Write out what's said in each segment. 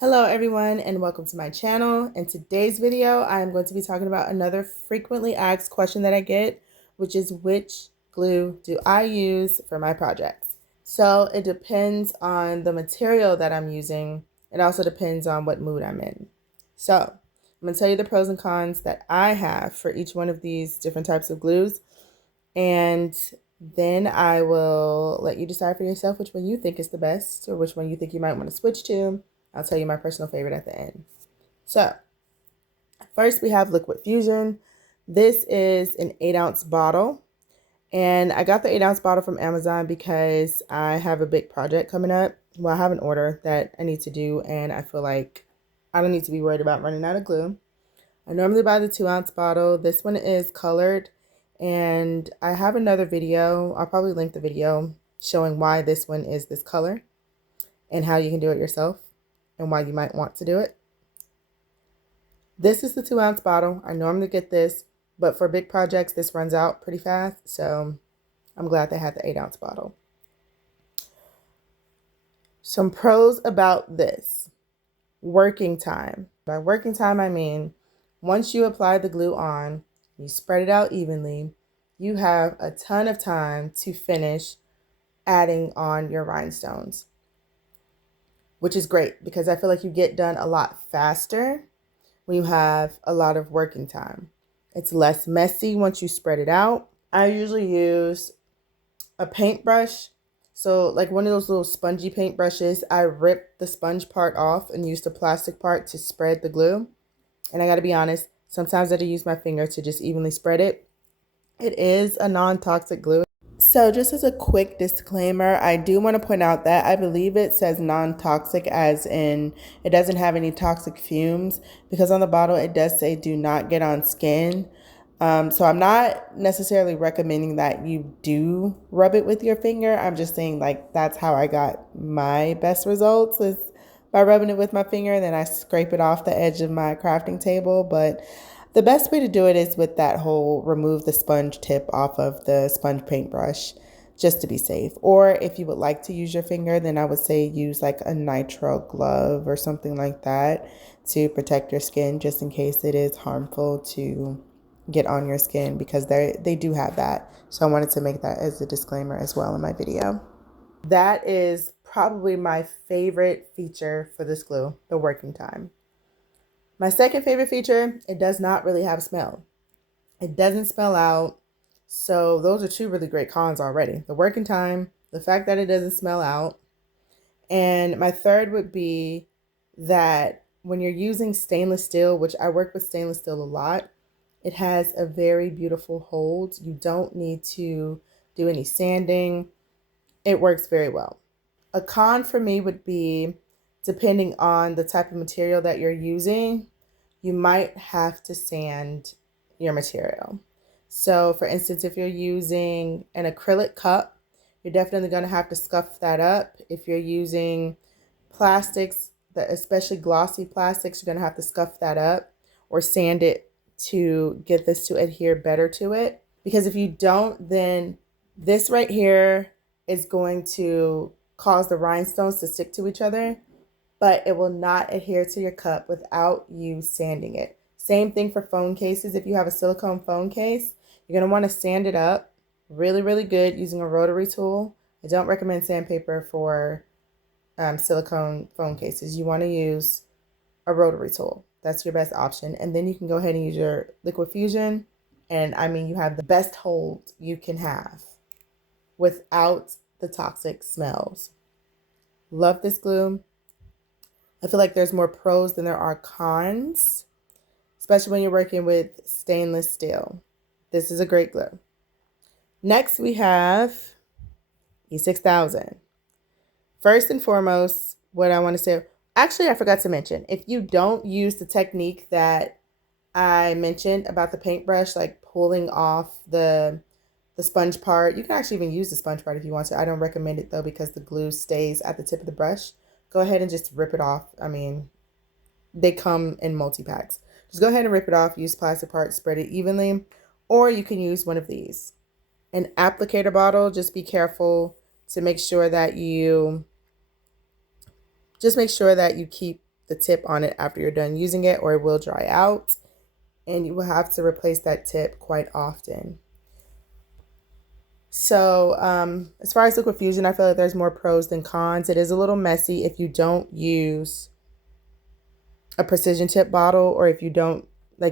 Hello everyone and welcome to my channel. In today's video, I am going to be talking about another frequently asked question that I get, which is which glue do I use for my projects? So it depends on the material that I'm using. It also depends on what mood I'm in. So I'm going to tell you the pros and cons that I have for each one of these different types of glues. And then I will let you decide for yourself which one you think is the best or which one you think you might want to switch to. I'll tell you my personal favorite at the end. So first we have Liquid Fusion. This is an 8-ounce bottle. And I got the 8-ounce bottle from Amazon because I have a big project coming up. Well, I have an order that I need to do, and I feel like I don't need to be worried about running out of glue. I normally buy the 2-ounce bottle. This one is colored, and I have another video. I'll probably link the video showing why this one is this color and how you can do it yourself and why you might want to do it. This is the 2-ounce bottle. I normally get this, but for big projects, this runs out pretty fast. So I'm glad they had the 8-ounce bottle. Some pros about this. Working time. By working time, I mean once you apply the glue on, you spread it out evenly, you have a ton of time to finish adding on your rhinestones, which is great because I feel like you get done a lot faster when you have a lot of working time. It's less messy once you spread it out. I usually use a paintbrush. So like one of those little spongy paintbrushes, I rip the sponge part off and use the plastic part to spread the glue. And I gotta be honest, sometimes I do use my finger to just evenly spread it. It is a non-toxic glue. So just as a quick disclaimer, I do want to point out that I believe it says non-toxic as in it doesn't have any toxic fumes, because on the bottle it does say do not get on skin. So I'm not necessarily recommending that you do rub it with your finger. I'm just saying like that's how I got my best results is by rubbing it with my finger, and then I scrape it off the edge of my crafting table. But the best way to do it is with that whole remove the sponge tip off of the sponge paintbrush, just to be safe. Or if you would like to use your finger, then I would say use like a nitrile glove or something like that to protect your skin, just in case it is harmful to get on your skin, because they do have that. So I wanted to make that as a disclaimer as well in my video. That is probably my favorite feature for this glue, the working time. My second favorite feature, it does not really have smell. It doesn't smell out. So those are two really great cons already. The working time, the fact that it doesn't smell out. And my third would be that when you're using stainless steel, which I work with stainless steel a lot, it has a very beautiful hold. You don't need to do any sanding. It works very well. A con for me would be, depending on the type of material that you're using, you might have to sand your material. So for instance, if you're using an acrylic cup, you're definitely going to have to scuff that up. If you're using plastics, especially glossy plastics, you're going to have to scuff that up or sand it to get this to adhere better to it. Because if you don't, then this right here is going to cause the rhinestones to stick to each other, but it will not adhere to your cup without you sanding it. Same thing for phone cases. If you have a silicone phone case, you're going to want to sand it up really, really good using a rotary tool. I don't recommend sandpaper for silicone phone cases. You want to use a rotary tool. That's your best option. And then you can go ahead and use your Liquid Fusion. And I mean, you have the best hold you can have without the toxic smells. Love this glue. I feel like there's more pros than there are cons, especially when you're working with stainless steel. This is a great glue. Next, we have E6000. First and foremost, what I want to say, actually, I forgot to mention, if you don't use the technique that I mentioned about the paintbrush, like pulling off the sponge part, you can actually even use the sponge part if you want to. I don't recommend it though, because the glue stays at the tip of the brush. Go ahead and just rip it off. I mean, they come in multi-packs. Just go ahead and rip it off, use plastic part, spread it evenly, or you can use one of these. An applicator bottle, just be careful to make sure that you keep the tip on it after you're done using it, or it will dry out and you will have to replace that tip quite often. So as far as Liquid Fusion, I feel like there's more pros than cons. It is a little messy if you don't use a precision tip bottle, or if you don't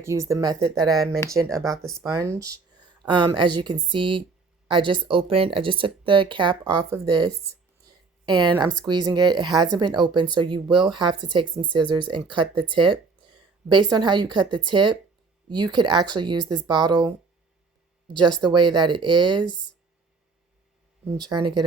use the method that I mentioned about the sponge. As you can see, I just took the cap off of this and I'm squeezing it. It hasn't been opened, so you will have to take some scissors and cut the tip. Based on how you cut the tip, you could actually use this bottle just the way that it is. I'm trying to get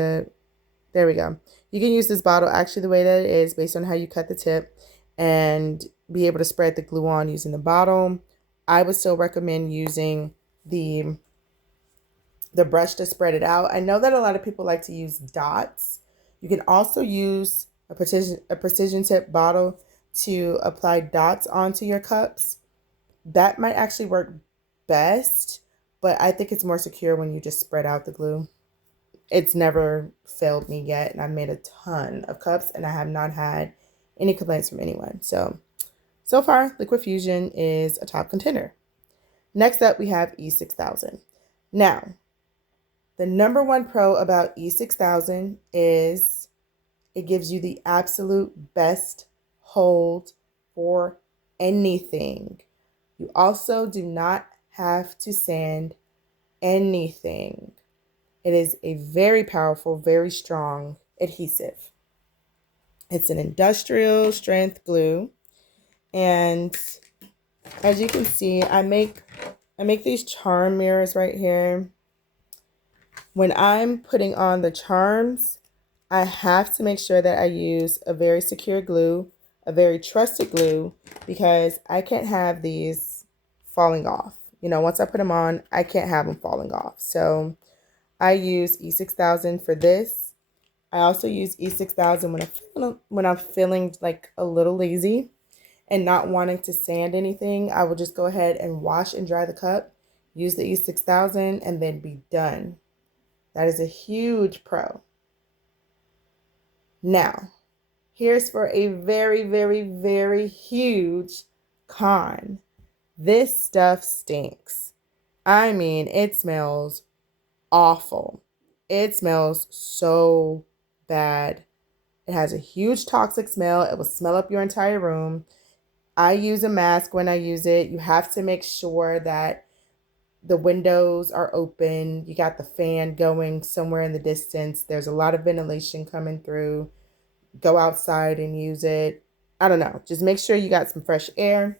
there we go. You can use this bottle actually the way that it is based on how you cut the tip and be able to spread the glue on using the bottle. I would still recommend using the brush to spread it out. I know that a lot of people like to use dots. You can also use a precision tip bottle to apply dots onto your cups. That might actually work best, but I think it's more secure when you just spread out the glue. It's never failed me yet, and I've made a ton of cups and I have not had any complaints from anyone. So far, Liquid Fusion is a top contender. Next up, we have E6000. Now, the number one pro about E6000 is it gives you the absolute best hold for anything. You also do not have to sand anything. It is a very powerful, very strong adhesive. It's an industrial strength glue. And as you can see, I make these charm mirrors right here. When I'm putting on the charms, I have to make sure that I use a very secure glue, a very trusted glue, because I can't have these falling off. Once I put them on, I can't have them falling off. So I use E6000 for this. I also use E6000 when I'm feeling like a little lazy and not wanting to sand anything. I will just go ahead and wash and dry the cup, use the E6000, and then be done. That is a huge pro. Now, here's for a very, very, very huge con. This stuff stinks. I mean, it smells awful. It smells so bad. It has a huge toxic smell. It will smell up your entire room. I use a mask when I use it. You have to make sure that the windows are open. You got the fan going somewhere in the distance. There's a lot of ventilation coming through. Go outside and use it. I don't know. Just make sure you got some fresh air.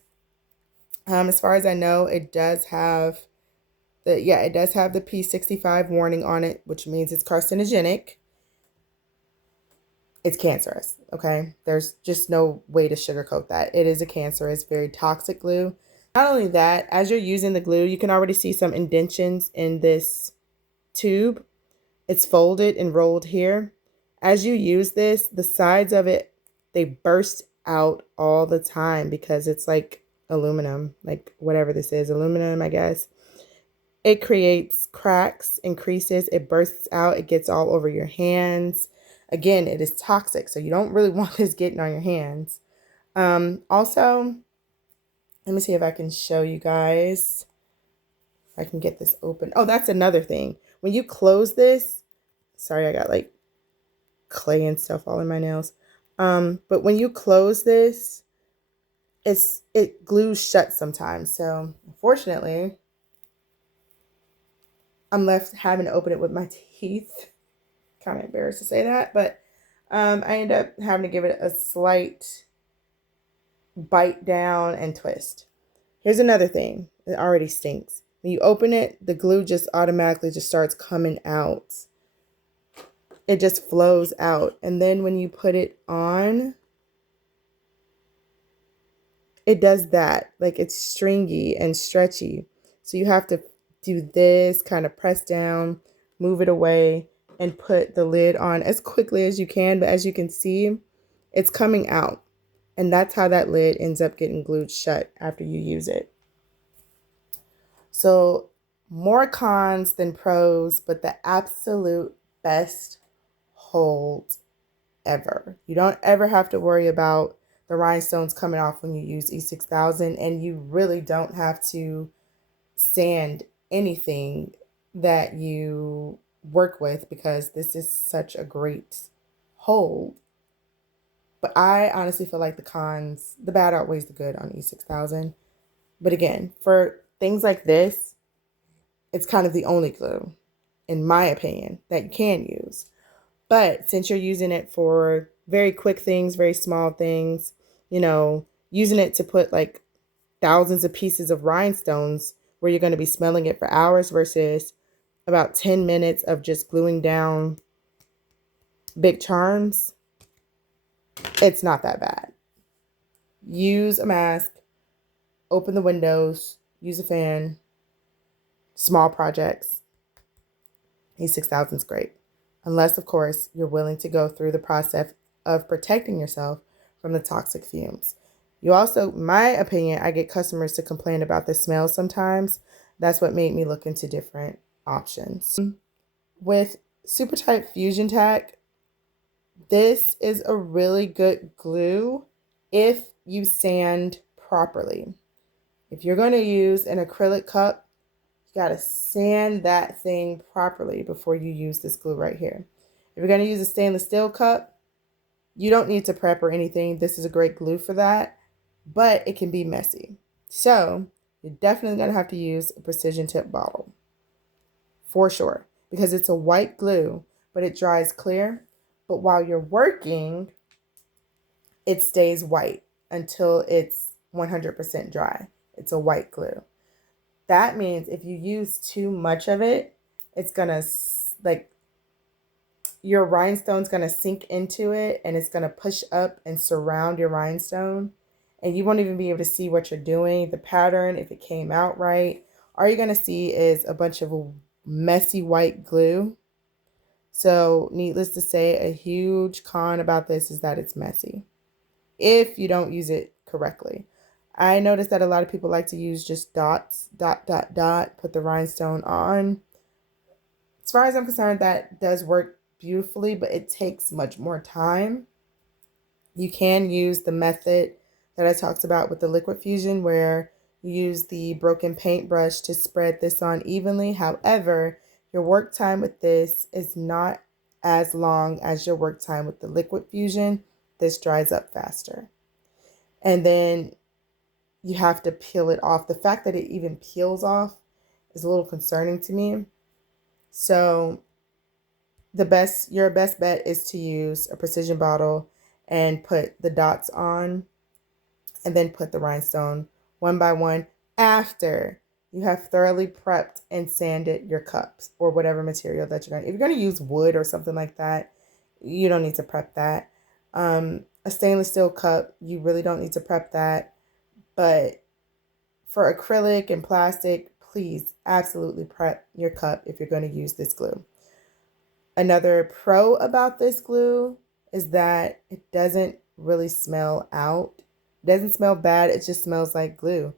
As far as I know, it does have the P65 warning on it, which means it's carcinogenic. It's cancerous, okay? There's just no way to sugarcoat that. It is a cancerous, very toxic glue. Not only that, as you're using the glue, you can already see some indentions in this tube. It's folded and rolled here. As you use this, the sides of it, they burst out all the time because it's like aluminum, like whatever this is, aluminum, I guess. It creates cracks and creases. It bursts out. It gets all over your hands. Again, it is toxic, so you don't really want this getting on your hands. Also, let me see if I can show you guys. If I can get this open. Oh, that's another thing. When you close this, sorry, I got like clay and stuff all in my nails. But when you close this, it glues shut sometimes. So unfortunately, I'm left having to open it with my teeth. Kind of embarrassed to say that, but I end up having to give it a slight bite down and twist. Here's another thing. It already stinks. When you open it, the glue just automatically just starts coming out. It just flows out. And then when you put it on, it does that. Like it's stringy and stretchy. So you have to do this, kind of press down, move it away, and put the lid on as quickly as you can. But as you can see, it's coming out. And that's how that lid ends up getting glued shut after you use it. So more cons than pros, but the absolute best hold ever. You don't ever have to worry about the rhinestones coming off when you use E6000, and you really don't have to sand anything that you work with because this is such a great hold. But I honestly feel like the bad outweighs the good on E6000. But again, for things like this, it's kind of the only glue, in my opinion, that you can use. But since you're using it for very quick things, very small things, using it to put like thousands of pieces of rhinestones where you're going to be smelling it for hours versus about 10 minutes of just gluing down big charms, it's not that bad. Use a mask, open the windows, use a fan, small projects. E6000 is great. Unless, of course, you're willing to go through the process of protecting yourself from the toxic fumes. You also, my opinion, I get customers to complain about the smell sometimes. That's what made me look into different options. With Super-Tight Fusion Tack, this is a really good glue if you sand properly. If you're going to use an acrylic cup, you got to sand that thing properly before you use this glue right here. If you're going to use a stainless steel cup, you don't need to prep or anything. This is a great glue for that, but it can be messy. So you're definitely going to have to use a precision tip bottle for sure, because it's a white glue, but it dries clear. But while you're working, it stays white until it's 100% dry. It's a white glue. That means if you use too much of it, it's going to, like, your rhinestone's going to sink into it and it's going to push up and surround your rhinestone. And you won't even be able to see what you're doing, the pattern, if it came out right. All you're going to see is a bunch of messy white glue. So needless to say, a huge con about this is that it's messy if you don't use it correctly. I noticed that a lot of people like to use just dots, dot, dot, dot, put the rhinestone on. As far as I'm concerned, that does work beautifully, but it takes much more time. You can use the method that I talked about with the liquid fusion where you use the broken paintbrush to spread this on evenly. However, your work time with this is not as long as your work time with the liquid fusion. This dries up faster. And then you have to peel it off. The fact that it even peels off is a little concerning to me. So your best bet is to use a precision bottle and put the dots on and then put the rhinestone one by one after you have thoroughly prepped and sanded your cups or whatever material that you're going to. If you're going to use wood or something like that, you don't need to prep that. A stainless steel cup, you really don't need to prep that. But for acrylic and plastic, please absolutely prep your cup if you're going to use this glue. Another pro about this glue is that it doesn't really smell out. It doesn't smell bad. It just smells like glue.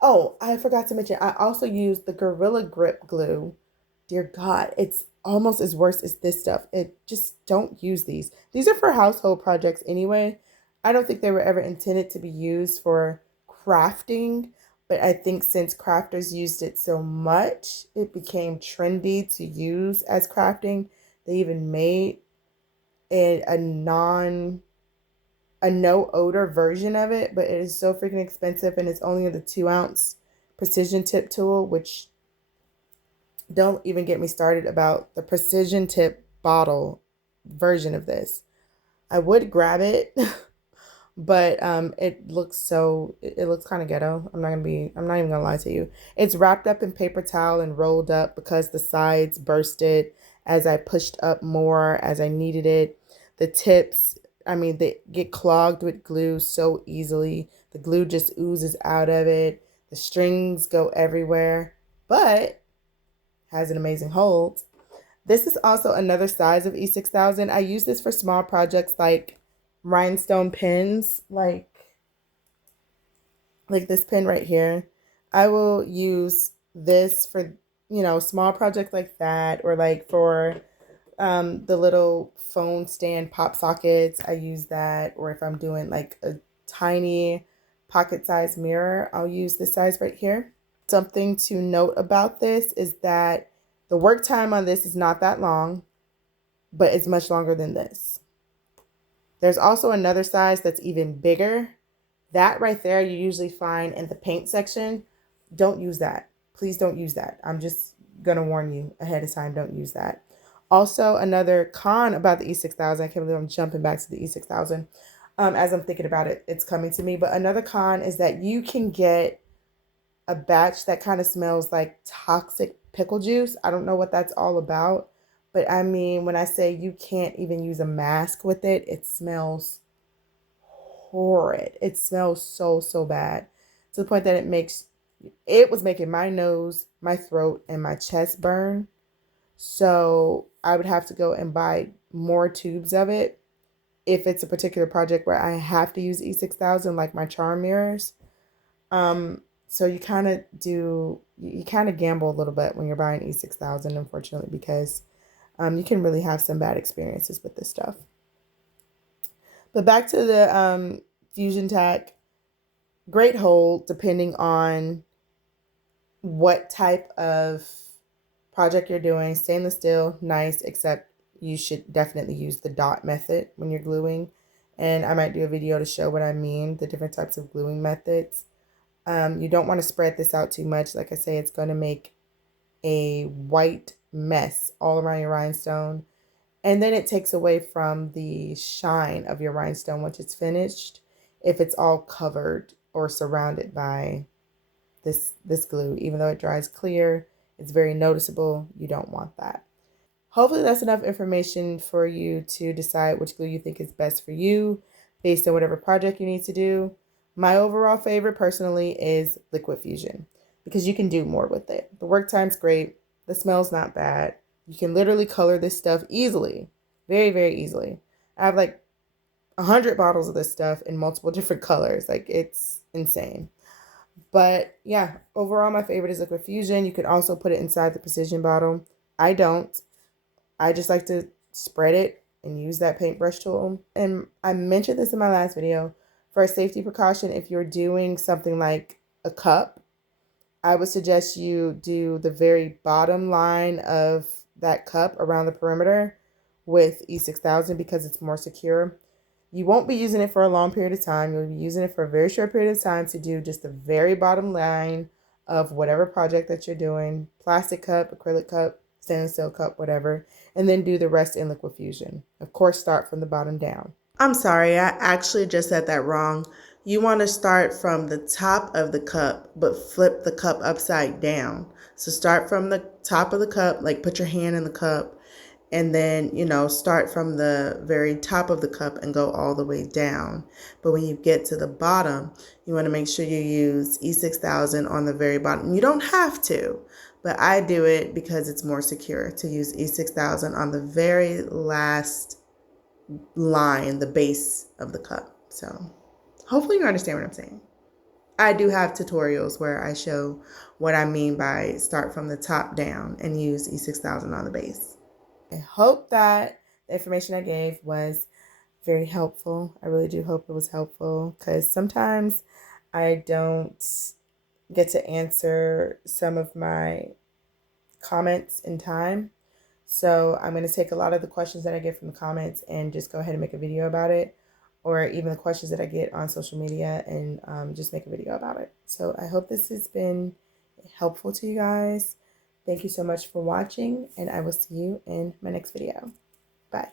Oh, I forgot to mention, I also use the Gorilla Grip glue. Dear God, it's almost as worse as this stuff. Just don't use these. These are for household projects anyway. I don't think they were ever intended to be used for crafting, but I think since crafters used it so much, it became trendy to use as crafting. They even made a no odor version of it, but it is so freaking expensive and it's only the 2-ounce precision tip tool, which don't even get me started about the precision tip bottle version of this. I would grab it, but it looks kind of ghetto. I'm not even gonna lie to you. It's wrapped up in paper towel and rolled up because the sides bursted as I pushed up more as I needed it. The tips, they get clogged with glue so easily. The glue just oozes out of it. The strings go everywhere, but has an amazing hold. This is also another size of E6000. I use this for small projects like rhinestone pins, like this pin right here. I will use this for, small projects like that, or like for the little phone stand pop sockets. I use that, or if I'm doing like a tiny pocket-sized mirror, I'll use this size right here. Something to note about this is that the work time on this is not that long, but it's much longer than this. There's also another size that's even bigger. That right there you usually find in the paint section. Don't use that. Please don't use that. I'm just going to warn you ahead of time. Don't use that. Also, another con about the E6000, I can't believe I'm jumping back to the E6000. As I'm thinking about it, it's coming to me. But another con is that you can get a batch that kind of smells like toxic pickle juice. I don't know what that's all about. But I mean, when I say you can't even use a mask with it, it smells horrid. It smells so bad to the point that it was making my nose, my throat, and my chest burn. So I would have to go and buy more tubes of it if it's a particular project where I have to use E6000, like my charm mirrors. So you kind of gamble a little bit when you're buying E6000, unfortunately, because you can really have some bad experiences with this stuff. But back to the Fusion Tack, great hold depending on what type of project you're doing. Stainless steel, nice, except you should definitely use the dot method when you're gluing. And I might do a video to show what I mean, the different types of gluing methods. You don't want to spread this out too much. Like I say, it's going to make a white mess all around your rhinestone. And then it takes away from the shine of your rhinestone once it's finished, if it's all covered or surrounded by this glue. Even though it dries clear, it's very noticeable. You don't want that. Hopefully that's enough information for you to decide which glue you think is best for you based on whatever project you need to do. My overall favorite personally is Liquid Fusion because you can do more with it. The work time's great. The smell's not bad. You can literally color this stuff easily. Very easily. I have like 100 bottles of this stuff in multiple different colors. Like, it's insane. But yeah, overall my favorite is Liquid Fusion. You could also put it inside the Precision bottle. I don't. I just like to spread it and use that paintbrush tool. And I mentioned this in my last video. For a safety precaution, if you're doing something like a cup, I would suggest you do the very bottom line of that cup around the perimeter with E6000 because it's more secure. You won't be using it for a long period of time. You'll be using it for a very short period of time to do just the very bottom line of whatever project that you're doing. Plastic cup, acrylic cup, stainless steel cup, whatever. And then do the rest in Liquid Fusion. Of course, start from the bottom down. I'm sorry, I actually just said that wrong. You want to start from the top of the cup, but flip the cup upside down. So start from the top of the cup, like put your hand in the cup, and then, start from the very top of the cup and go all the way down. But when you get to the bottom, you want to make sure you use E6000 on the very bottom. You don't have to, but I do it because it's more secure to use E6000 on the very last line, the base of the cup. So hopefully you understand what I'm saying. I do have tutorials where I show what I mean by start from the top down and use E6000 on the base. I hope that the information I gave was very helpful. I really do hope it was helpful because sometimes I don't get to answer some of my comments in time. So I'm going to take a lot of the questions that I get from the comments and just go ahead and make a video about it, or even the questions that I get on social media and just make a video about it. So I hope this has been helpful to you guys. Thank you so much for watching, and I will see you in my next video. Bye.